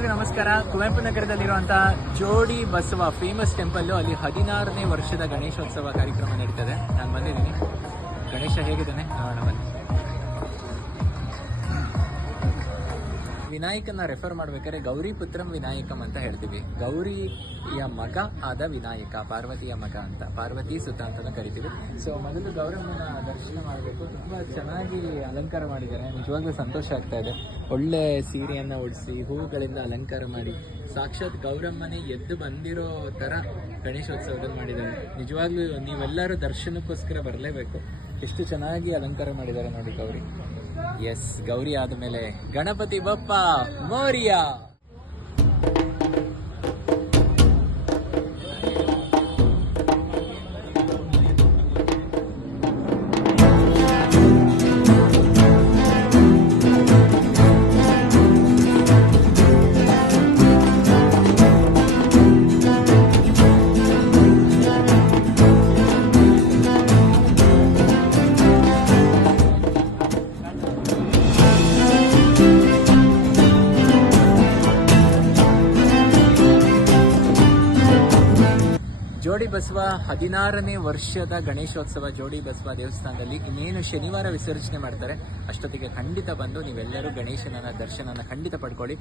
ಎಲ್ಲರಿಗೂ ನಮಸ್ಕಾರ. ಕುವೆಂಪು ನಗರದಲ್ಲಿರುವಂತಹ ಜೋಡಿ ಬಸವ ಫೇಮಸ್ ಟೆಂಪಲ್ ಅಲ್ಲಿ 16ನೇ ವರ್ಷದ ಗಣೇಶೋತ್ಸವ ಕಾರ್ಯಕ್ರಮ ನಡೀತದೆ. ನಾನು ಬಂದಿದ್ದೀನಿ. ಗಣೇಶ ಹೇಗಿದ್ದಾನೆ ನೋಡೋಣ ಬನ್ನಿ. ವಿನಾಯಕನ ರೆಫರ್ ಮಾಡ್ಬೇಕಾದ್ರೆ ಗೌರಿ ಪುತ್ರಂ ವಿನಾಯಕಂ ಅಂತ ಹೇಳ್ತೀವಿ. ಗೌರಿಯ ಮಗ ಆದ ವಿನಾಯಕ, ಪಾರ್ವತಿಯ ಮಗ ಅಂತ, ಪಾರ್ವತಿ ಸುತ ಅಂತ ಕರಿತೀವಿ. ಸೊ ಮೊದಲು ಗೌರಮ್ಮನ ದರ್ಶನ ಮಾಡಬೇಕು. ತುಂಬ ಚೆನ್ನಾಗಿ ಅಲಂಕಾರ ಮಾಡಿದ್ದಾರೆ. ನಿಜವಾಗ್ಲೂ ಸಂತೋಷ ಆಗ್ತಾ ಇದೆ. ಒಳ್ಳೆ ಸೀರೆಯನ್ನು ಉಡಿಸಿ ಹೂವುಗಳಿಂದ ಅಲಂಕಾರ ಮಾಡಿ ಸಾಕ್ಷಾತ್ ಗೌರಮ್ಮನೇ ಎದ್ದು ಬಂದಿರೋ ಥರ ಗಣೇಶೋತ್ಸವದಲ್ಲಿ ಮಾಡಿದ್ದಾರೆ. ನಿಜವಾಗ್ಲೂ ನೀವೆಲ್ಲರೂ ದರ್ಶನಕ್ಕೋಸ್ಕರ ಬರಲೇಬೇಕು. ಎಷ್ಟು ಚೆನ್ನಾಗಿ ಅಲಂಕಾರ ಮಾಡಿದ್ದಾರೆ ನೋಡಿ ಗೌರಿ. ಎಸ್, ಗೌರಿ ಆದಮೇಲೆ ಗಣಪತಿ ಬಪ್ಪ ಮೋರಿಯಾ. ಜೋಡಿ ಬಸವ 16ನೇ ವರ್ಷದ ಗಣೇಶೋತ್ಸವ ಜೋಡಿ ಬಸವ ದೇವಸ್ಥಾನದಲ್ಲಿ ಇನ್ನೇನು ಶನಿವಾರ ವಿಸರ್ಜನೆ ಮಾಡ್ತಾರೆ. ಅಷ್ಟೊತ್ತಿಗೆ ಖಂಡಿತ ಬಂದು ನೀವೆಲ್ಲರೂ ಗಣೇಶನ ದರ್ಶನನ ಖಂಡಿತ ಪಡ್ಕೊಳ್ಳಿ.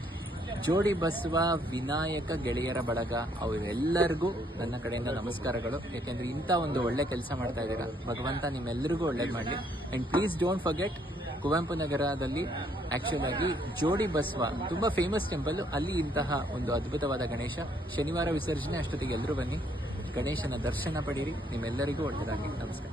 ಜೋಡಿ ಬಸವ ವಿನಾಯಕ ಗೆಳೆಯರ ಬಳಗ ಅವರೆಲ್ಲರಿಗೂ ನನ್ನ ಕಡೆಯಿಂದ ನಮಸ್ಕಾರಗಳು. ಯಾಕೆಂದ್ರೆ ಇಂಥ ಒಂದು ಒಳ್ಳೆ ಕೆಲಸ ಮಾಡ್ತಾ ಇದ್ದೀರಾ. ಭಗವಂತ ನಿಮ್ಮೆಲ್ಲರಿಗೂ ಒಳ್ಳೇದು ಮಾಡಲಿ. And please don't forget, Kuvempu ನಗರದಲ್ಲಿ ಆ್ಯಕ್ಚುಲ್ ಆಗಿ ಜೋಡಿ ಬಸವ ತುಂಬ ಫೇಮಸ್ ಟೆಂಪಲ್. ಅಲ್ಲಿ ಇಂತಹ ಒಂದು ಅದ್ಭುತವಾದ ಗಣೇಶ ಶನಿವಾರ ವಿಸರ್ಜನೆ. ಅಷ್ಟೊತ್ತಿಗೆ ಎಲ್ಲರೂ ಬನ್ನಿ, ಗಣೇಶನ ದರ್ಶನ ಪಡೀರಿ. ನಿಮ್ಮೆಲ್ಲರಿಗೂ ಒಳ್ಳೆಯದಾಗಿ. ನಮಸ್ಕಾರ.